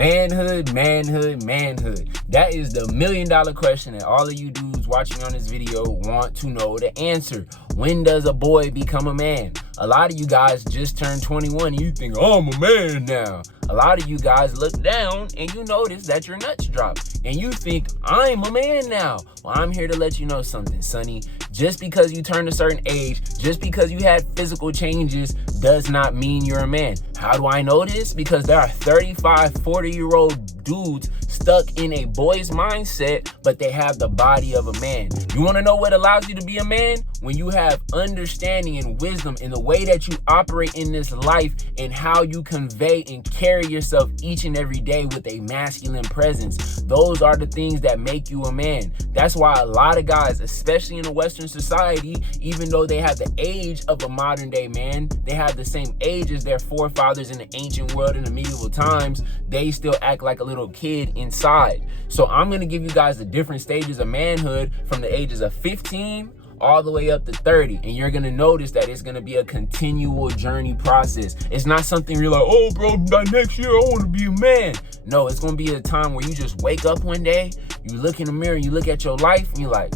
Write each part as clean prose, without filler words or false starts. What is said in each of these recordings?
Manhood, manhood, manhood. That is the $1 million question that all of you dudes watching on this video want to know the answer. When does a boy become a man? A lot of you guys just turned 21 and you think, oh, I'm a man now. A lot of you guys look down and you notice that your nuts drop and you think, I'm a man now. Well, I'm here to let you know something, sonny. Just because you turned a certain age, just because you had physical changes does not mean you're a man. How do I know this? Because there are 35, 40-year-old dudes stuck in a boy's mindset, but they have the body of a man. You want to know what allows you to be a man? When you have understanding and wisdom in the way that you operate in this life and how you convey and carry yourself each and every day with a masculine presence. Those are the things that make you a man. That's why a lot of guys, especially in a Western society, even though they have the age of a modern day man, they have the same age as their forefathers in the ancient world in the medieval times, they still act like a little kid inside. So I'm going to give you guys the different stages of manhood from the ages of 15 all the way up to 30, and you're gonna notice that it's gonna be a continual journey process. It's not something you're like, oh bro, by next year I want to be a man. No, it's gonna be a time where you just wake up one day, you look in the mirror, you look at your life, and you're like,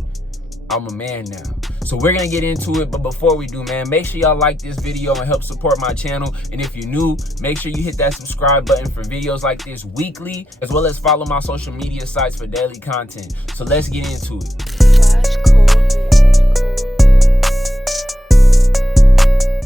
I'm a man now. So we're gonna get into it, but before we do, man, make sure y'all like this video and help support my channel. And if you're new, make sure you hit that subscribe button for videos like this weekly, as well as follow my social media sites for daily content. So let's get into it.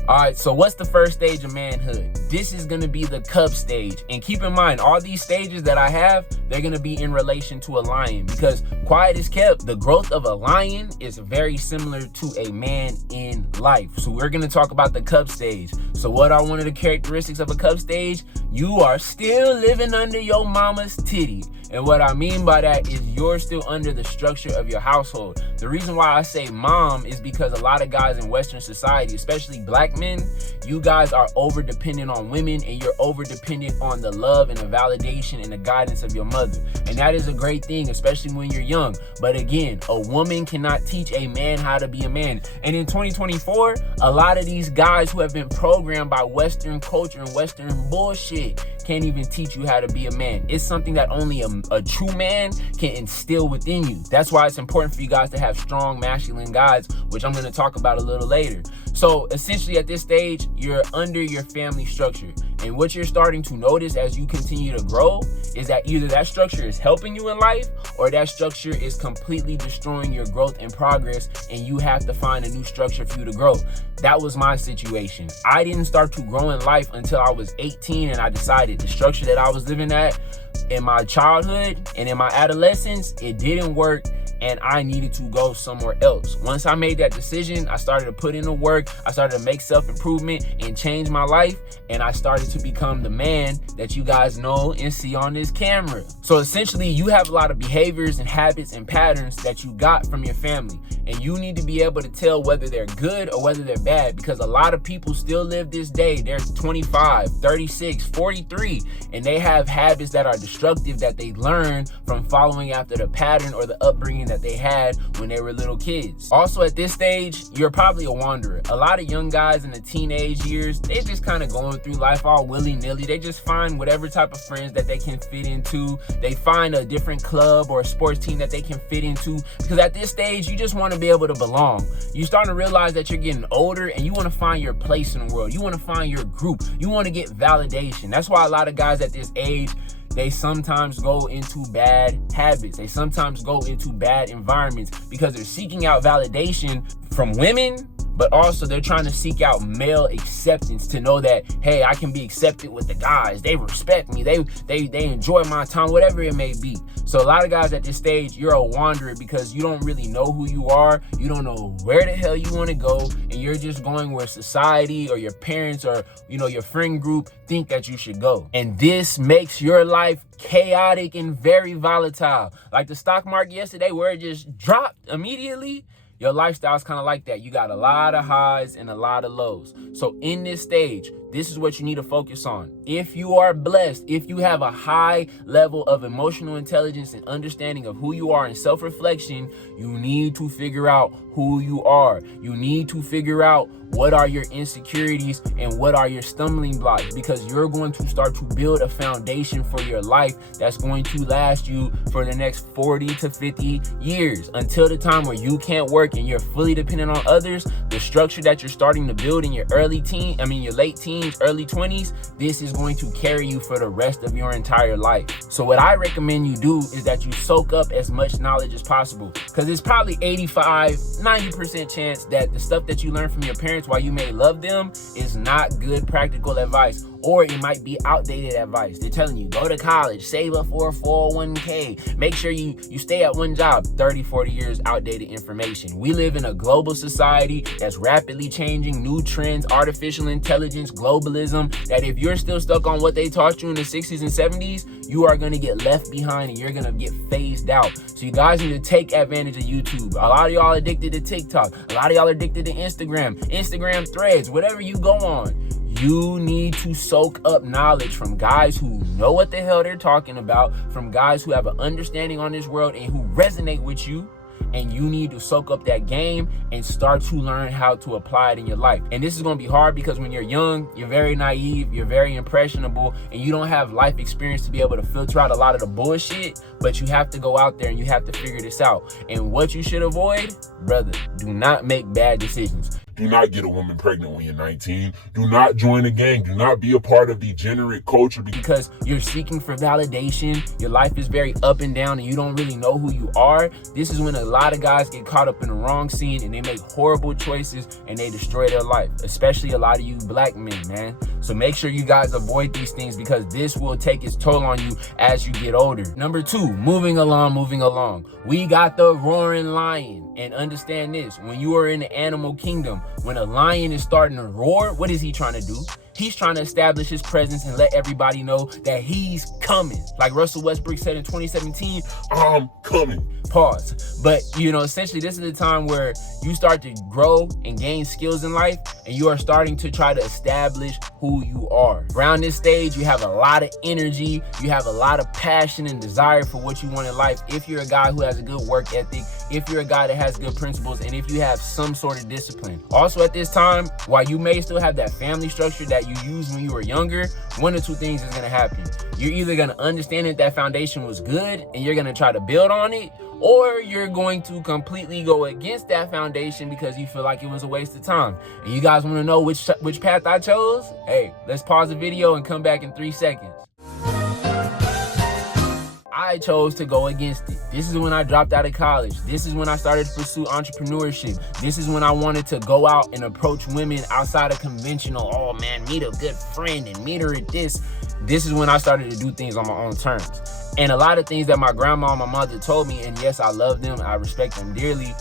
All right, so what's the first stage of manhood? This is gonna be the cub stage. And keep in mind, all these stages that I have, they're gonna be in relation to a lion, because quiet is kept, the growth of a lion is very similar to a man in life. So we're gonna talk about the cub stage. So what are one of the characteristics of a cub stage? You are still living under your mama's titty. And what I mean by that is you're still under the structure of your household. The reason why I say mom is because a lot of guys in Western society, especially black men, you guys are over dependent on women, and you're over dependent on the love and the validation and the guidance of your mother. And that is a great thing, especially when you're young. But again, a woman cannot teach a man how to be a man. And in 2024, a lot of these guys who have been programmed by Western culture and Western bullshit can't even teach you how to be a man. It's something that only a true man can instill within you. That's why it's important for you guys to have strong masculine guys, which I'm going to talk about a little later. So essentially at this stage, you're under your family structure. And what you're starting to notice as you continue to grow is that either that structure is helping you in life, or that structure is completely destroying your growth and progress, and you have to find a new structure for you to grow. That was my situation. I didn't start to grow in life until I was 18, and I decided the structure that I was living at in my childhood and in my adolescence, it didn't work, and I needed to go somewhere else. Once I made that decision, I started to put in the work, I started to make self-improvement and change my life, and I started to become the man that you guys know and see on this camera. So essentially, you have a lot of behaviors and habits and patterns that you got from your family, and you need to be able to tell whether they're good or whether they're bad, because a lot of people still live this day. They're 25, 36, 43, and they have habits that are destructive that they learn from following after the pattern or the upbringing that they had when they were little kids. Also at this stage, you're probably a wanderer. A lot of young guys in the teenage years, they just kind of going through life all willy-nilly. They just find whatever type of friends that they can fit into. They find a different club or a sports team that they can fit into, because at this stage, you just want to be able to belong. You're starting to realize that you're getting older and you want to find your place in the world. You want to find your group. You want to get validation. That's why a lot of guys at this age, they sometimes go into bad habits. They sometimes go into bad environments because they're seeking out validation from women, but also they're trying to seek out male acceptance to know that, hey, I can be accepted with the guys. They respect me. They enjoy my time, whatever it may be. So a lot of guys at this stage, you're a wanderer because you don't really know who you are. You don't know where the hell you want to go, and you're just going where society or your parents or, your friend group think that you should go. And this makes your life chaotic and very volatile. Like the stock market yesterday, where it just dropped immediately. Your lifestyle is kind of like that. You got a lot of highs and a lot of lows. So in this stage, this is what you need to focus on. If you are blessed, if you have a high level of emotional intelligence and understanding of who you are and self-reflection, you need to figure out who you are. You need to figure out what are your insecurities and what are your stumbling blocks, because you're going to start to build a foundation for your life that's going to last you for the next 40 to 50 years, until the time where you can't work and you're fully dependent on others. The structure that you're starting to build in your your late teens, early 20s, this is going to carry you for the rest of your entire life. So what I recommend you do is that you soak up as much knowledge as possible, because it's probably 85-90% chance that the stuff that you learn from your parents, while you may love them, is not good practical advice, or it might be outdated advice. They're telling you, go to college, save up for a 401k, make sure you stay at one job. 30-40 years outdated information. We live in a global society that's rapidly changing, new trends, artificial intelligence, globalism, that if you're still stuck on what they taught you in the 60s and 70s, you are going to get left behind and you're going to get phased out. So you guys need to take advantage of YouTube. A lot of y'all are addicted to TikTok. A lot of y'all are addicted to Instagram threads, whatever you go on. You need to soak up knowledge from guys who know what the hell they're talking about, from guys who have an understanding on this world and who resonate with you. And you need to soak up that game and start to learn how to apply it in your life. And this is going to be hard because when you're young, you're very naive, you're very impressionable, and you don't have life experience to be able to filter out a lot of the bullshit. But you have to go out there and you have to figure this out. And what you should avoid, brother, do not make bad decisions. Do not get a woman pregnant when you're 19. Do not join a gang. Do not be a part of degenerate culture. Because you're seeking for validation. Your life is very up and down and you don't really know who you are. This is when a lot of guys get caught up in the wrong scene and they make horrible choices and they destroy their life. Especially a lot of you black men, man. So make sure you guys avoid these things, because this will take its toll on you as you get older. Number 2, moving along. We got the roaring lion. And understand this, when you are in the animal kingdom, when a lion is starting to roar, what is he trying to do? He's trying to establish his presence and let everybody know that he's coming. Like Russell Westbrook said in 2017, I'm coming. Pause. But, essentially this is the time where you start to grow and gain skills in life, and you are starting to try to establish who you are. Around this stage, you have a lot of energy, you have a lot of passion and desire for what you want in life. If you're a guy who has a good work ethic, if you're a guy that has good principles, and if you have some sort of discipline. Also at this time, while you may still have that family structure that you used when you were younger, one or two things is gonna happen. You're either gonna understand that foundation was good and you're gonna try to build on it, or you're going to completely go against that foundation because you feel like it was a waste of time. And you guys want to know which path I chose? Hey, let's pause the video and come back in 3 seconds. I chose to go against it. This is when I dropped out of college. This is when I started to pursue entrepreneurship. This is when I wanted to go out and approach women outside of conventional, oh man, meet a good friend and meet her at this. This is when I started to do things on my own terms. And a lot of things that my grandma and my mother told me, and yes, I love them, I respect them dearly,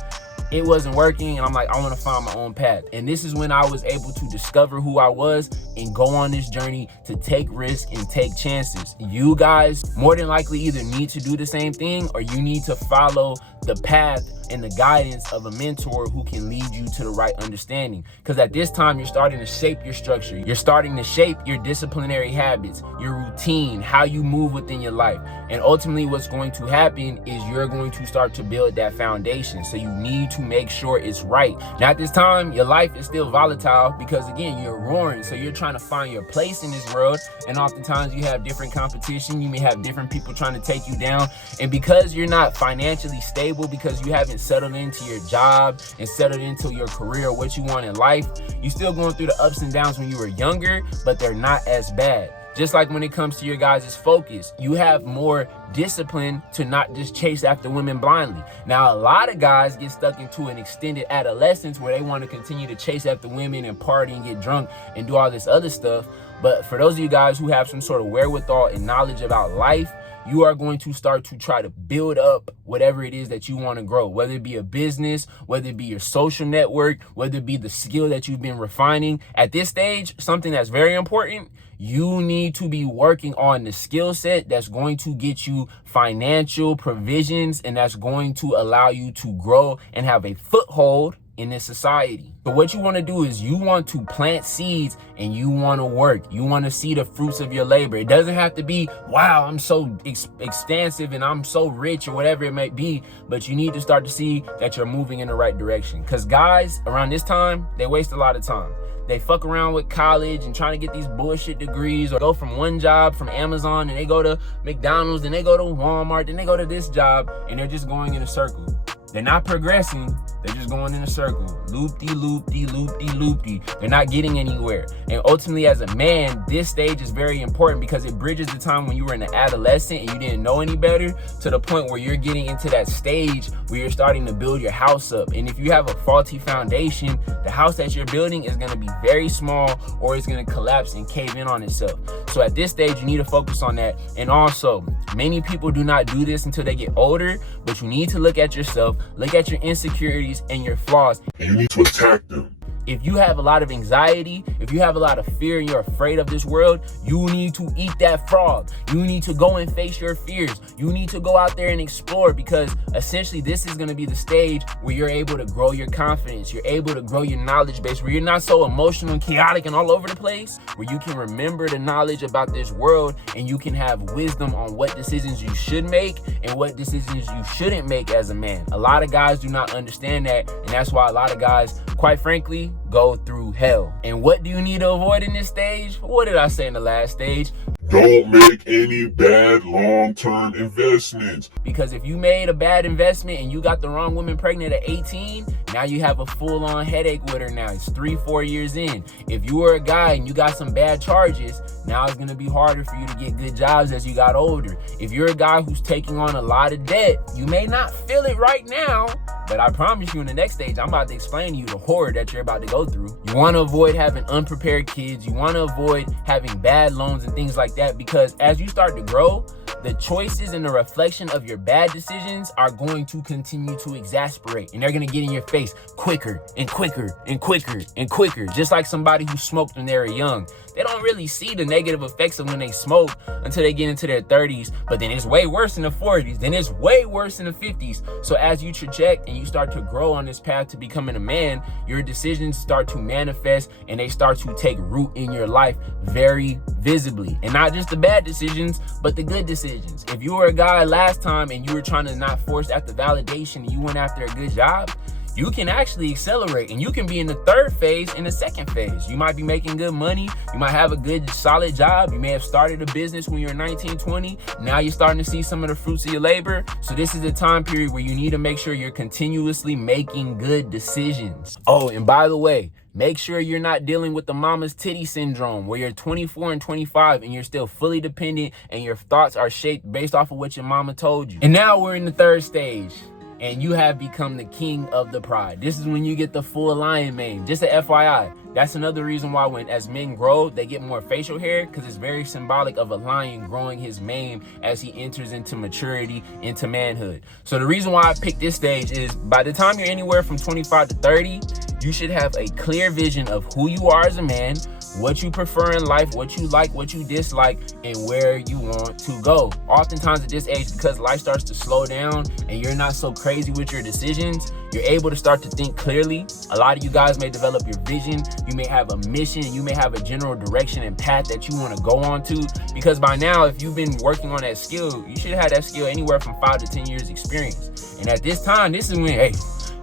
it wasn't working, and I'm like, I want to find my own path. And this is when I was able to discover who I was and go on this journey to take risks and take chances. You guys more than likely either need to do the same thing, or you need to follow the path and the guidance of a mentor who can lead you to the right understanding. Because at this time, you're starting to shape your structure. You're starting to shape your disciplinary habits, your routine, how you move within your life. And ultimately what's going to happen is you're going to start to build that foundation. So you need to make sure it's right. Now at this time, your life is still volatile because again, you're roaring. So you're trying to find your place in this world. And oftentimes you have different competition. You may have different people trying to take you down. And because you're not financially stable, because you haven't settled into your job and settled into your career, what you want in life, you're still going through the ups and downs when you were younger, but they're not as bad. Just like when it comes to your guys' focus, you have more discipline to not just chase after women blindly. Now, a lot of guys get stuck into an extended adolescence where they want to continue to chase after women and party and get drunk and do all this other stuff. But for those of you guys who have some sort of wherewithal and knowledge about life, you are going to start to try to build up whatever it is that you want to grow, whether it be a business, whether it be your social network, whether it be the skill that you've been refining. At this stage, something that's very important, you need to be working on the skill set that's going to get you financial provisions and that's going to allow you to grow and have a foothold in this society. So what you want to do is you want to plant seeds and you want to work. You want to see the fruits of your labor. It doesn't have to be, wow, I'm so expansive and I'm so rich or whatever it may be, but you need to start to see that you're moving in the right direction. Because guys around this time, they waste a lot of time. They fuck around with college and trying to get these bullshit degrees, or go from one job from Amazon and they go to McDonald's, then they go to Walmart, then they go to this job, and they're just going in a circle. They're not progressing. They're just going in a circle. Loop-de-loop-de-loop-de-loop-de. They're not getting anywhere. And ultimately, as a man, this stage is very important because it bridges the time when you were an adolescent and you didn't know any better to the point where you're getting into that stage where you're starting to build your house up. And if you have a faulty foundation, the house that you're building is going to be very small, or it's going to collapse and cave in on itself. So at this stage, you need to focus on that. And also, many people do not do this until they get older, but you need to look at yourself, look at your insecurities and your flaws. And you need to attack them. If you have a lot of anxiety, if you have a lot of fear and you're afraid of this world, you need to eat that frog. You need to go and face your fears. You need to go out there and explore, because essentially this is going to be the stage where you're able to grow your confidence. You're able to grow your knowledge base, where you're not so emotional and chaotic and all over the place, where you can remember the knowledge about this world and you can have wisdom on what decisions you should make and what decisions you shouldn't make as a man. A lot of guys do not understand that, and that's why a lot of guys, quite frankly, go through hell. And what do you need to avoid in this stage? What did I say in the last stage? Don't make any bad long-term investments. Because if you made a bad investment and you got the wrong woman pregnant at 18, now you have a full-on headache with her now. It's 3-4 years in. If you were a guy and you got some bad charges, now it's going to be harder for you to get good jobs as you got older. If you're a guy who's taking on a lot of debt, you may not feel it right now, but I promise you in the next stage, I'm about to explain to you the horror that you're about to go through. You want to avoid having unprepared kids. You want to avoid having bad loans and things like that, because as you start to grow, the choices and the reflection of your bad decisions are going to continue to exasperate, and they're going to get in your face quicker and quicker and quicker and quicker. Just like somebody who smoked when they were young. They don't really see the negative effects of when they smoke until they get into their 30s, but then it's way worse in the 40s, then it's way worse in the 50s. So as you traject and you start to grow on this path to becoming a man, your decisions start to manifest and they start to take root in your life very visibly. And not just the bad decisions, but the good decisions. If you were a guy last time and you were trying to not force after validation and you went after a good job, you can actually accelerate and you can be in the third phase, in the second phase. You might be making good money. You might have a good, solid job. You may have started a business when you're 19, 20. Now you're starting to see some of the fruits of your labor. So this is a time period where you need to make sure you're continuously making good decisions. Oh, and by the way, make sure you're not dealing with the mama's titty syndrome, where you're 24 and 25 and you're still fully dependent and your thoughts are shaped based off of what your mama told you. And now we're in the third stage, and you have become the king of the pride. This is when you get the full lion mane. Just an FYI, that's another reason why when as men grow, they get more facial hair, because it's very symbolic of a lion growing his mane as he enters into maturity, into manhood. So the reason why I picked this stage is by the time you're anywhere from 25 to 30, you should have a clear vision of who you are as a man, what you prefer in life, what you like, what you dislike, and where you want to go. Oftentimes at this age, because life starts to slow down and you're not so crazy with your decisions, you're able to start to think clearly. A lot of you guys may develop your vision. You may have a mission. You may have a general direction and path that you want to go on to, because by now, if you've been working on that skill, you should have that skill anywhere from 5 to 10 years experience. And at this time, this is when, hey,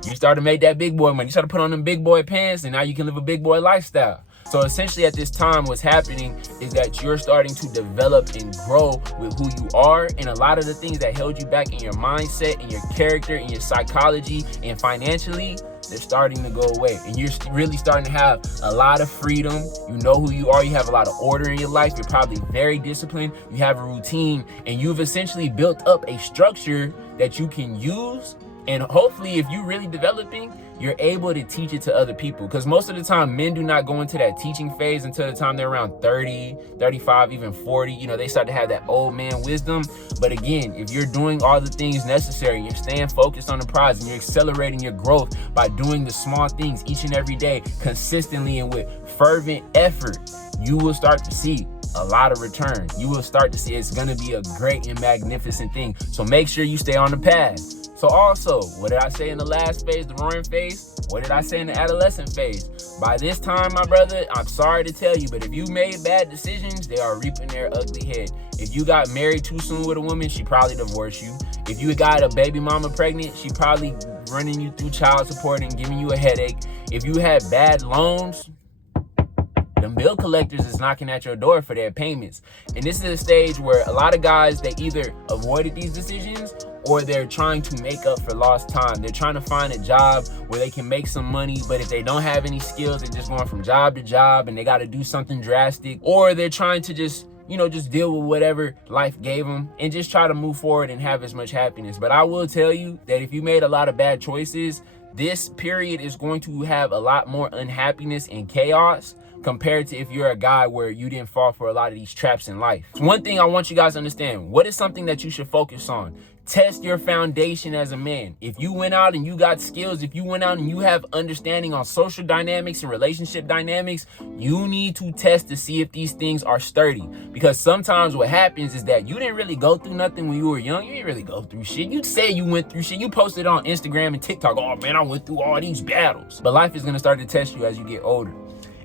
you start to make that big boy money. You start to put on them big boy pants, and now you can live a big boy lifestyle. So essentially at this time, what's happening is that you're starting to develop and grow with who you are. And a lot of the things that held you back in your mindset and your character and your psychology and financially, they're starting to go away. And you're really starting to have a lot of freedom. You know who you are. You have a lot of order in your life. You're probably very disciplined. You have a routine, and you've essentially built up a structure that you can use. And hopefully, if you're really developing, you're able to teach it to other people. Because most of the time, men do not go into that teaching phase until the time they're around 30, 35, even 40. You know, they start to have that old man wisdom. But again, if you're doing all the things necessary, you're staying focused on the prize, and you're accelerating your growth by doing the small things each and every day consistently and with fervent effort, you will start to see a lot of return. You will start to see it's going to be a great and magnificent thing. So make sure you stay on the path. So also, what did I say in the last phase, the roaring phase? What did I say in the adolescent phase? By this time, my brother, I'm sorry to tell you, but if you made bad decisions, they are reaping their ugly head. If you got married too soon with a woman, she probably divorced you. If you got a baby mama pregnant, she probably running you through child support and giving you a headache. If you had bad loans, the bill collectors is knocking at your door for their payments. And this is a stage where a lot of guys, they either avoided these decisions or they're trying to make up for lost time. They're trying to find a job where they can make some money, but if they don't have any skills, they're just going from job to job and they got to do something drastic. Or they're trying to just deal with whatever life gave them and just try to move forward and have as much happiness. But I will tell you that if you made a lot of bad choices, this period is going to have a lot more unhappiness and chaos compared to if you're a guy where you didn't fall for a lot of these traps in life. One thing I want you guys to understand, what is something that you should focus on? Test your foundation as a man. If you went out and you got skills, if you went out and you have understanding on social dynamics and relationship dynamics, you need to test to see if these things are sturdy. Because sometimes what happens is that you didn't really go through nothing when you were young. You didn't really go through shit. You say you went through shit. You posted on Instagram and TikTok, oh man, I went through all these battles. But life is gonna start to test you as you get older.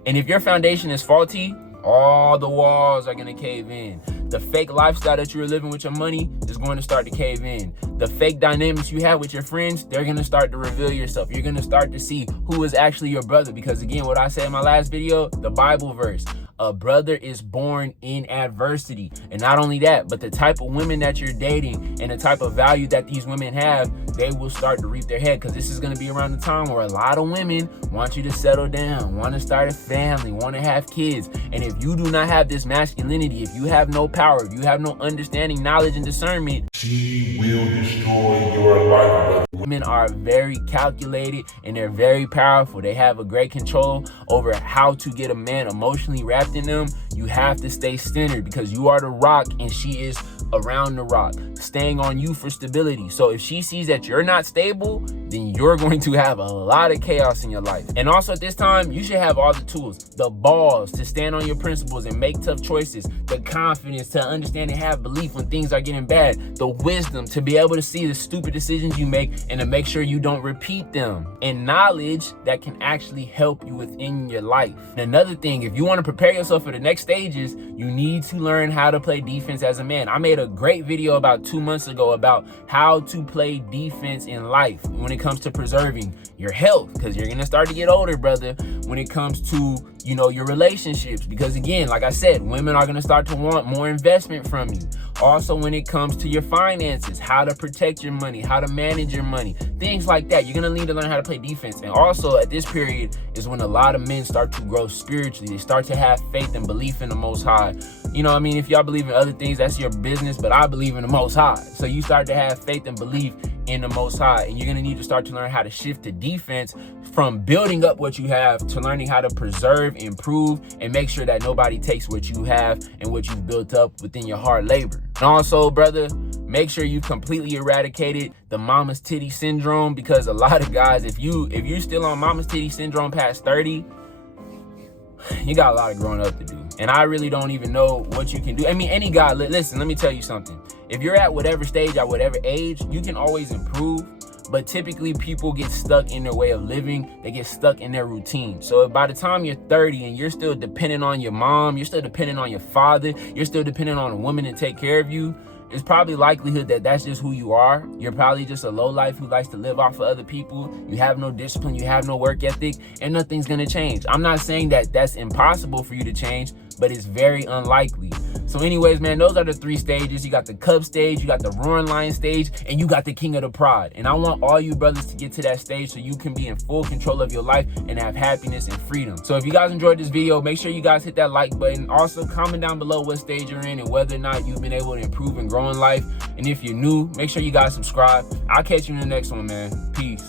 And if your foundation is faulty, all the walls are gonna cave in. The fake lifestyle that you're living with your money is going to start to cave in. The fake dynamics you have with your friends, they're gonna start to reveal yourself. You're gonna start to see who is actually your brother. Because again, what I said in my last video, the Bible verse, a brother is born in adversity. And not only that, but the type of women that you're dating and the type of value that these women have, they will start to reap their head. Because this is going to be around the time where a lot of women want you to settle down, want to start a family, want to have kids. And if you do not have this masculinity, if you have no power, if you have no understanding, knowledge, and discernment, she will destroy your life, brother. Women are very calculated and they're very powerful. They have a great control over how to get a man emotionally wrapped in them. You have to stay centered because you are the rock and she is around the rock, staying on you for stability. So if she sees that you're not stable, then you're going to have a lot of chaos in your life. And also at this time, you should have all the tools, the balls to stand on your principles and make tough choices, the confidence to understand and have belief when things are getting bad, the wisdom to be able to see the stupid decisions you make and to make sure you don't repeat them, and knowledge that can actually help you within your life. And another thing, if you want to prepare yourself for the next stages, you need to learn how to play defense as a man. I made a great video about 2 months ago about how to play defense in life when it comes to preserving your health, because you're gonna start to get older, brother, when it comes to your relationships. Because again, like I said, women are gonna start to want more investment from you. Also, when it comes to your finances, how to protect your money, how to manage your money, things like that. You're gonna need to learn how to play defense. And also at this period is when a lot of men start to grow spiritually. They start to have faith and belief in the Most High. If y'all believe in other things, that's your business, but I believe in the Most High. So you start to have faith and belief in the Most High, and you're gonna need to start to learn how to shift to defense from building up what you have to learning how to preserve, improve, and make sure that nobody takes what you have and what you've built up within your hard labor. And also, brother, make sure you've completely eradicated the mama's titty syndrome, because a lot of guys, if you're still on mama's titty syndrome past 30, you got a lot of growing up to do. And I really don't even know what you can do. I mean, any guy, listen, let me tell you something. If you're at whatever stage, at whatever age, you can always improve. But typically people get stuck in their way of living. They get stuck in their routine. So if by the time you're 30 and you're still dependent on your mom, you're still dependent on your father, you're still dependent on a woman to take care of you, it's probably likelihood that that's just who you are. You're probably just a lowlife who likes to live off of other people. You have no discipline, you have no work ethic, and nothing's gonna change. I'm not saying that that's impossible for you to change, but it's very unlikely. So anyways, man, those are the 3 stages. You got the Cub stage, you got the Roaring Lion stage, and you got the King of the Pride. And I want all you brothers to get to that stage so you can be in full control of your life and have happiness and freedom. So if you guys enjoyed this video, make sure you guys hit that like button. Also, comment down below what stage you're in and whether or not you've been able to improve and grow in life. And if you're new, make sure you guys subscribe. I'll catch you in the next one, man. Peace.